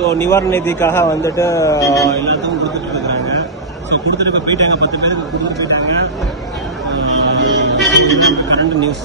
So நிவாரண நிதிக்காக வந்துட்டு எல்லாத்துக்கும் கொடுத்துட்டு இருக்கிறாங்க ஸோ கொடுத்துட்டு இப்போ போயிட்டாங்க. பத்து பேருக்கு கொடுத்துட்டு போயிட்டாங்க. கரண்ட் நியூஸ்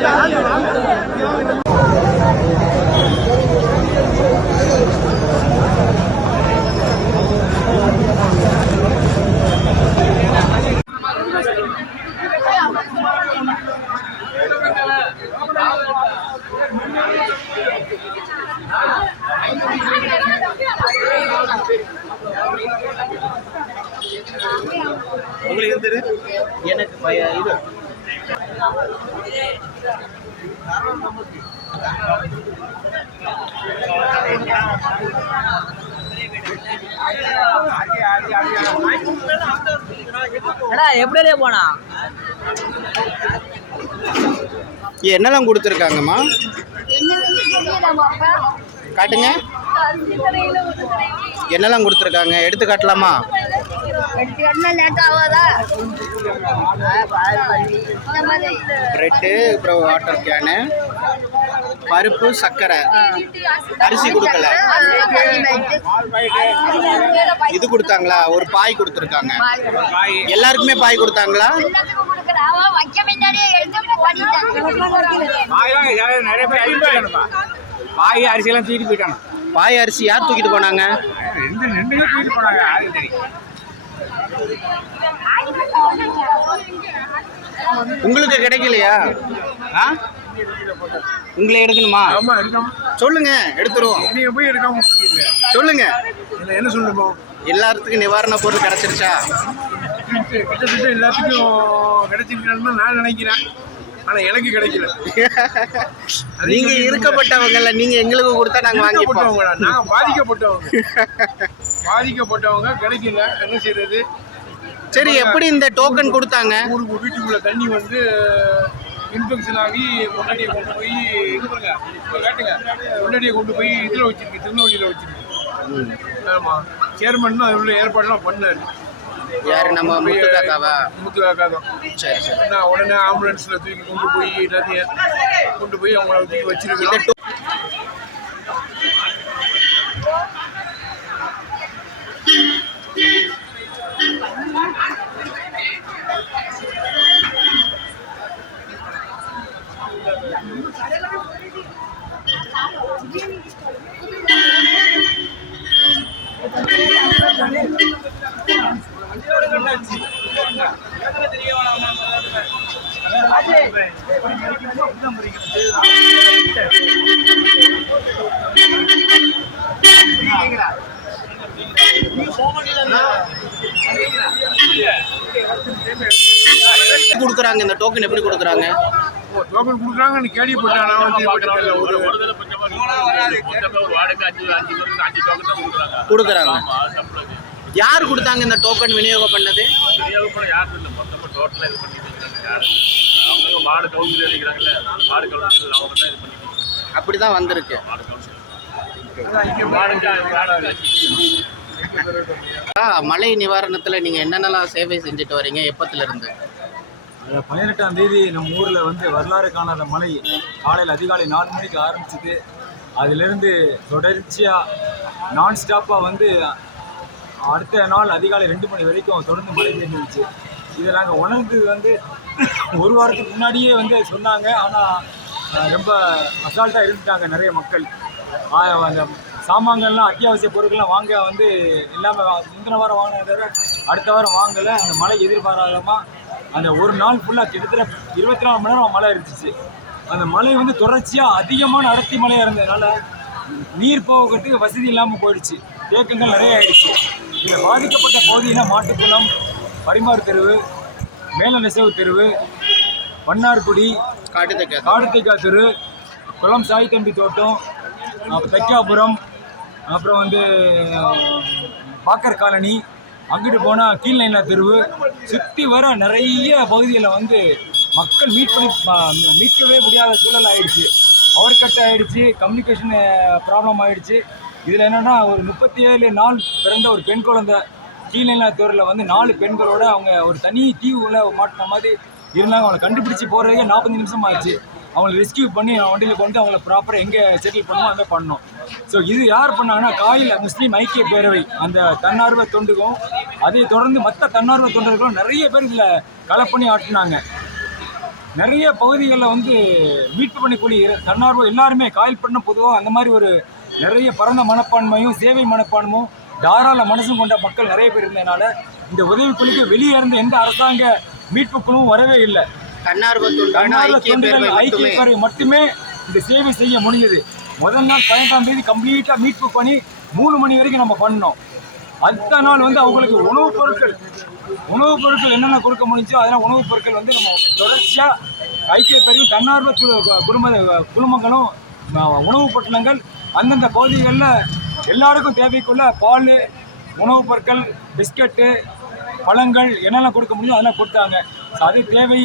要啥有啥 எப்படியே போனா? என்னெல்லாம் கொடுத்துருக்காங்கம்மா? காட்டுங்க. என்னெல்லாம் கொடுத்துருக்காங்க? எடுத்து காட்டலாமா? எட்டு எண்ணெய் லேட் ஆகாதா ப்ரெட்டு அப்புறம் வாட்டர் கேனு பருப்பு சர்க்கரை. அரிசி கொடுக்கல. இது கொடுத்தாங்களா? ஒரு பாய் கொடுத்துருக்காங்க. எல்லாருக்குமே பாய் கொடுத்தாங்களா? பாய் அரிசியெல்லாம் தூக்கிட்டு போயிட்டானு பாய் அரிசி யார் தூக்கிட்டு போனாங்க? உங்களுக்கு கிடைக்கலையா? ஆ? உங்களை எடுக்கணுமா? சொல்லுங்க எடுத்துருவோம். நீங்க போய் எடுக்காம. சொல்லுங்க. என்ன சொல்லணும் எல்லாத்துக்கும் நிவாரண பொருள் கிடைச்சிருச்சா? கிட்டத்தட்ட எல்லாத்துக்கும் கிடைச்சிருக்கணும்னு நான் நினைக்கிறேன். ஆனா எனக்கு கிடைக்கல. நீங்க இருக்கப்பட்டவங்கல்ல நீங்க எங்களுக்கு கொடுத்தா நாங்க வாங்கிப்போம். நான் பாதிக்கப்பட்டவங்க. பாதிக்கப்பட்டவங்க கிடைக்கல என்ன செய்யறது சரி எப்படி இந்த டோக்கன் கொடுத்தாங்க? ஊருக்கு வீட்டுக்குள்ள தண்ணி வந்து இன்ஃபெக்ஷன் ஆகி முன்னாடியே கொண்டு போய் இது பண்ணுங்க கேட்டுங்க. முன்னாடியே கொண்டு போய் இதில் வச்சிருக்கு திருநெல்வேலியில் வச்சிருக்கு. ஆமாம் சேர்மன் அது உள்ள ஏற்பாடுலாம் பண்ணாரு. யாரு நம்ம முத்து காக்காவா முத்து காக்காதான் சரி சரி. நான் உடனே ஆம்புலன்ஸில் தூக்கி கொண்டு போய் எல்லாத்தையும் கொண்டு போய் அவங்கள தூக்கி வச்சிருக்கேன் கொடுக்குறாங்க இந்த டோக்கன் எப்படி கொடுக்குறாங்க? டோக்கன் கொடுக்குறாங்கன்னு கேள்விப்பட்டேன் நான் வந்து கொடுக்குறாங்க. யார் கொடுத்தாங்க இந்த டோக்கன் விநியோகம் பண்ணது? அப்படிதான் வந்திருக்கு. ஆ, மழை நிவாரணத்துல நீங்க என்னென்னலாம் சேவை செஞ்சுட்டு வரீங்க? எப்பத்துல இருந்து அந்த பதினெட்டாம் தேதி நம்ம ஊரில் வந்து வரலாறு காணாத மழை காலையில் அதிகாலை நாலு மணிக்கு ஆரம்பிச்சது. அதிலிருந்து தொடர்ச்சியாக நான் ஸ்டாப்பாக வந்து அடுத்த நாள் அதிகாலை ரெண்டு மணி வரைக்கும் தொடர்ந்து மழை பெய்ஞ்சிருச்சு இதை நாங்கள் உணர்ந்தது வந்து ஒரு வாரத்துக்கு முன்னாடியே வந்து சொன்னாங்க. ஆனால் ரொம்ப அசால்ட்டாக இருந்துட்டாங்க நிறைய மக்கள். அந்த சாமான்கள்லாம் அத்தியாவசிய பொருட்கள்லாம் வாங்க வந்து எல்லாமே முந்தின வாரம் வாங்கினதை தவிர அடுத்த வாரம் வாங்கலை. அந்த மழை எதிர்பாராதமாக அந்த ஒரு நாள் ஃபுல்லாக கிட்டத்தட்ட இருபத்தி நாலு மணி நேரம் மழை இருந்துச்சு. அந்த மழை வந்து தொடர்ச்சியாக அதிகமான அடர்த்தி மழையாக இருந்ததுனால நீர் போகிறதுக்கு வசதி இல்லாமல் போயிடுச்சு. தேக்கங்கள் நிறைய ஆயிடுச்சு. இதில் பாதிக்கப்பட்ட பகுதியில் மாட்டுக்குளம் பரிமாறு தெருவு மேல நெசவு தெருவு வண்ணார்குடி காட்டுத்தக்க காடுத்தைக்கா தெரு குளம் சாய் தம்பி தோட்டம் அப்புறம் தைக்காபுரம் அப்புறம் வந்து பாக்கர் காலனி அங்கிட்டு போனால் கீழ்நைலா தெருவு சுற்றி வர நிறைய பகுதிகளில் வந்து மக்கள் மீட் பண்ணி மீட்கவே முடியாத சூழல் ஆயிடுச்சு. பவர் கட் ஆயிடுச்சு கம்யூனிகேஷன் ப்ராப்ளம் ஆயிடுச்சு. இதில் என்னென்னா ஒரு முப்பத்தி ஏழு நாள் பிறந்த ஒரு பெண் குழந்தை. கீழ்நிலை தெருவில் வந்து நாலு பெண்களோட அவங்க ஒரு தனி தீவுல மாட்டின மாதிரி இருந்தாங்க. அவங்களை கண்டுபிடிச்சு போகிறதுக்கே நாற்பது நிமிஷம் ஆச்சு. அவங்களை ரெஸ்கியூ பண்ணி வண்டியில் கொண்டு அவங்கள ப்ராப்பராக எங்கே செட்டில் பண்ணணுமோ அதை பண்ணோம் ஸோ இது யார் பண்ணாங்கன்னா காயில் முஸ்லீம் ஐக்கிய பேரவை அந்த தன்னார்வ தொண்டுக்கும் அதை தொடர்ந்து மற்ற தன்னார்வ தொண்டர்களும் நிறைய பேர் இதில் களப்பணி ஆட்டினாங்க. நிறைய பகுதிகளில் வந்து மீட்பு பணிக்குழு தன்னார்வ எல்லாருமே காயல் பண்ண பொதுவாக அந்த மாதிரி ஒரு நிறைய பரந்த மனப்பான்மையும் சேவை மனப்பான்மையும் தாராள மனசும் கொண்ட மக்கள் நிறைய பேர் இருந்ததுனால இந்த உதவிக்குழுக்கு வெளியே இருந்த எந்த அரசாங்க மீட்பு குழுவும் வரவே இல்லை. ஐக்கிய பேரவை மட்டுமே. இந்த சேவை செய்ய முடிஞ்சது. முதல் நாள் பதினெட்டாம் தேதி கம்ப்ளீட்டாக மீட்பு பண்ணி மூணு மணி வரைக்கும் நம்ம பண்ணோம். அடுத்த நாள் வந்து அவங்களுக்கு உணவுப் பொருட்கள் உணவுப் பொருட்கள் என்னென்ன கொடுக்க முடிஞ்சோ அதெல்லாம் உணவுப் பொருட்கள் வந்து நம்ம தொடர்ச்சியாக ஐக்கிய பேரவை தன்னார்வ குடும்ப குடும்பங்களும் அஹ், உணவுப் பொட்டலங்கள் அந்தந்த பகுதிகளில் எல்லாருக்கும் தேவைக்குள்ள பால் உணவுப் பொருட்கள் பிஸ்கட்டு பழங்கள் என்னெல்லாம் கொடுக்க முடியும் அதெல்லாம் கொடுத்தாங்க. So அது தேவை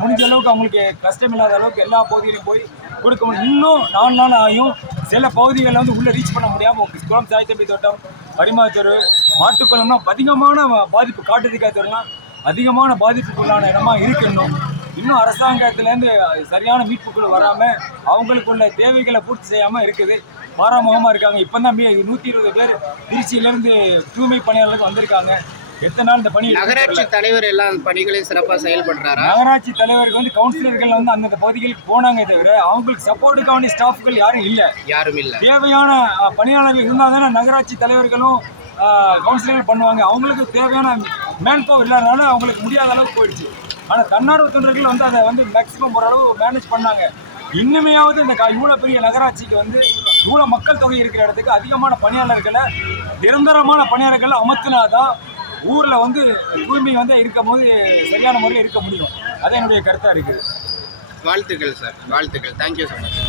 முடிஞ்ச அளவுக்கு அவங்களுக்கு கஷ்டம் இல்லாத அளவுக்கு எல்லா பகுதியிலையும் போய் கொடுக்க முடியும். இன்னும் நாலு நாள் ஆகியும் சில பகுதிகளில் வந்து உள்ளே ரீச் பண்ண முடியாமல் குளம் சாய்த்தம்பி தோட்டம் பரிமாத்தரு மாட்டுக்குளம்னா அதிகமான பாதிப்பு காட்டுதிக்கா தெருலாம் அதிகமான பாதிப்புக்குள்ளான இடமா இருக்கு இன்னும் இன்னும் அரசாங்கத்திலேருந்து சரியான மீட்புக்குள்ள வராமல் அவங்களுக்குள்ள தேவைகளை பூர்த்தி செய்யாமல் இருக்குது. பாராமுகமாக இருக்காங்க. இப்போ தான் நூற்றி இருபது பேர் திருச்சியிலேருந்து தூய்மை பணியாளர்களுக்கு வந்திருக்காங்க. எத்தனை நாள் இந்த பணி நகராட்சி தலைவர் எல்லாம் பணிகளையும் சிறப்பா செயல்படுறாரா? நகராட்சி தலைவருக்கு வந்து கவுன்சிலர்கள் வந்து அந்தந்த பகுதிகளுக்கு போனாங்க தவிர அவங்களுக்கு சப்போர்ட்டுக்கான ஸ்டாஃப்கள் யாரும் இல்லை. யாரும் இல்ல. தேவையான பணியாளர்கள் இருந்தால் தானே நகராட்சி தலைவர்களும் கவுன்சிலர்கள் பண்ணுவாங்க. அவங்களுக்கு தேவையான மேன் பவர் இல்லாதனால அவங்களுக்கு முடியாத அளவுக்கு போயிடுச்சு. ஆனால் தன்னார்வ தொண்டர்கள் வந்து அதை வந்து மேக்ஸிமம் ஓரளவு மேனேஜ் பண்ணாங்க. இன்னுமையாவது இந்த இவ்வளோ பெரிய நகராட்சிக்கு வந்து இவ்வளோ மக்கள் தொகை இருக்கிற இடத்துக்கு அதிகமான பணியாளர்களை நிரந்தரமான பணியாளர்களை அமர்த்தினாதான் ஊரில் வந்து தூய்மை வந்து இருக்கும் போது சரியான முறையில் இருக்க முடியும். அது என்னுடைய கருத்தாக இருக்குது. வாழ்த்துக்கள் சார். வாழ்த்துக்கள். Thank you so much